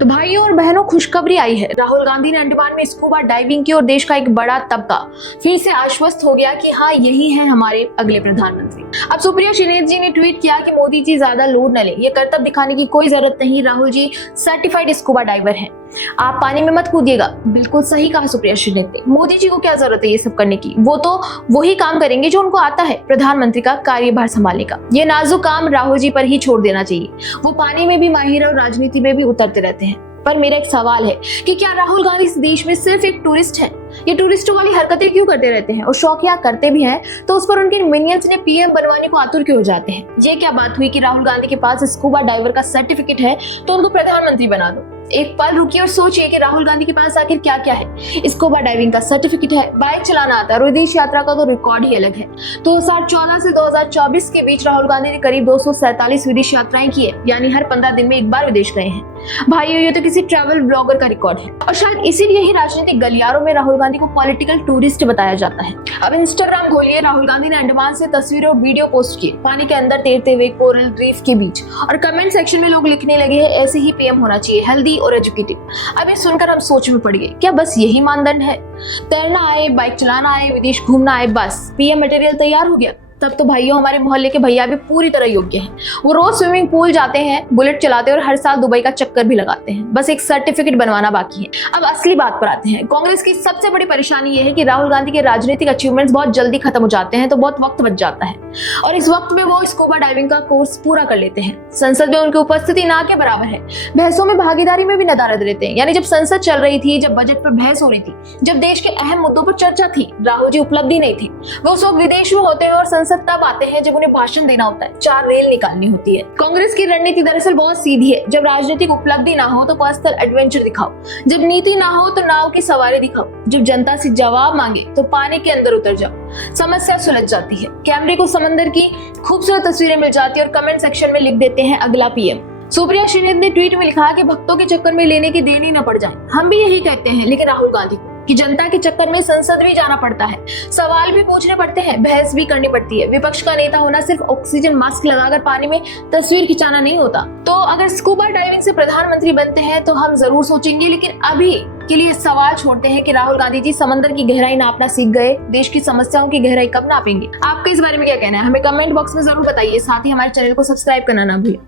तो भाइयों और बहनों, खुशखबरी आई है। राहुल गांधी ने अंडमान में स्कूबा डाइविंग की और देश का एक बड़ा तबका फिर से आश्वस्त हो गया कि हाँ, यही है हमारे अगले प्रधानमंत्री। अब सुप्रिया श्रीनेत जी ने ट्वीट किया कि मोदी जी ज्यादा लोड न ले, ये करतब दिखाने की कोई जरूरत नहीं। Rahul ji certified scuba diver हैं, आप पानी में मत कूदिएगा। बिल्कुल सही कहा सुप्रिया श्रीनेत ने। मोदी जी को क्या जरूरत है ये सब करने की, वो तो वही काम करेंगे जो उनको आता है, प्रधानमंत्री का कार्यभार संभालने का। ये नाजुक काम राहुल जी पर ही छोड़ देना चाहिए। वो पानी में भी माहिर और राजनीति में भी उतरते रहते हैं। पर मेरा एक सवाल है कि क्या राहुल गांधी इस देश में सिर्फ एक टूरिस्ट है? ये टूरिस्टों वाली हरकतें क्यों करते रहते हैं? और शौकिया करते भी हैं तो उस पर उनके मिनियंस ने पीएम बनवाने को आतुर क्यों हो जाते हैं? ये क्या बात हुई कि राहुल गांधी के पास स्कूबा डाइवर का सर्टिफिकेट है तो उनको प्रधानमंत्री बना दो। एक पल रुकिए और सोचिए कि राहुल गांधी के पास आखिर क्या क्या है। स्कूबा डाइविंग का सर्टिफिकेट है, बाइक चलाना आता है, विदेश यात्रा का तो रिकॉर्ड ही अलग है। 2014 से 2024 के बीच राहुल गांधी ने करीब 247 विदेश यात्राएं की है, यानी हर 15 दिन में एक बार विदेश गए हैं। भाइयों, ये तो किसी ट्रैवल ब्लॉगर का रिकॉर्ड है और शायद इसीलिए ही राजनीतिक गलियारों में राहुल गांधी को पॉलिटिकल टूरिस्ट बताया जाता है। अब इंस्टाग्राम खोलिए, राहुल गांधी ने अंडमान से तस्वीरें और वीडियो पोस्ट किए, पानी के अंदर तैरते हुए कोरल रीफ के बीच, और कमेंट सेक्शन में लोग लिखने लगे हैं ऐसे ही पीएम होना चाहिए, हेल्दी और एजुकेटेड। अब ये सुनकर हम सोच में पड़ गए, क्या बस यही मानदंड है? तैरना आए, बाइक चलाना आए, विदेश घूमना आए, बस पीएम मटेरियल तैयार हो गया? तब तो भाइयों हमारे मोहल्ले के भैया भी पूरी तरह योग्य हैं। वो रोज स्विमिंग पूल जाते हैं, बुलेट चलाते हैं और हर साल दुबई का चक्कर भी लगाते हैं। बस एक सर्टिफिकेट बनवाना बाकी है। अब असली बात पर आते हैं। कांग्रेस की सबसे बड़ी परेशानी ये है कि राहुल गांधी के राजनीतिक अचीवमेंट्स बहुत जल्दी खत्म हो जाते हैं, तो बहुत वक्त बच जाता है और इस वक्त में वो स्कूबा डाइविंग का कोर्स पूरा कर लेते हैं। संसद में उनकी उपस्थिति ना के बराबर है, बहसों में भागीदारी में भी नदारद रहते हैं। यानी जब संसद चल रही थी, जब बजट पर बहस हो रही थी, जब देश के अहम मुद्दों पर चर्चा थी, राहुल जी उपलब्धि नहीं थी। वो उस वक्त विदेश में होते हैं और संसद तब आते हैं जब उन्हें भाषण देना होता है, 4 रेल निकालनी होती है। कांग्रेस की रणनीति दरअसल बहुत सीधी है। जब राजनीतिक उपलब्धि ना हो तो पर्सनल एडवेंचर दिखाओ, जब नीति ना हो तो नाव की सवारी दिखाओ, जब जनता से जवाब मांगे तो पानी के अंदर उतर जाओ। समस्या सुलझ जाती है, कैमरे को समंदर की खूबसूरत तस्वीरें मिल जाती है और कमेंट सेक्शन में लिख देते हैं अगला पीएम। सुप्रिया श्रीनेत ने ट्वीट में लिखा कि भक्तों के चक्कर में लेने की देनी न पड़ जाए। हम भी यही कहते हैं, लेकिन राहुल गांधी कि जनता के चक्कर में संसद भी जाना पड़ता है, सवाल भी पूछने पड़ते हैं, बहस भी करनी पड़ती है। विपक्ष का नेता होना सिर्फ ऑक्सीजन मास्क लगाकर पानी में तस्वीर खिंचाना नहीं होता। तो अगर स्कूबा डाइविंग से प्रधानमंत्री बनते हैं तो हम जरूर सोचेंगे, लेकिन अभी के लिए सवाल छोड़ते हैं कि राहुल गांधी जी समंदर की गहराई नापना सीख गए, देश की समस्याओं की गहराई कब नापेंगे? आपके इस बारे में क्या कहना है? हमें कमेंट बॉक्स में जरूर बताइए। साथ ही हमारे चैनल को सब्सक्राइब करना ना भूलें।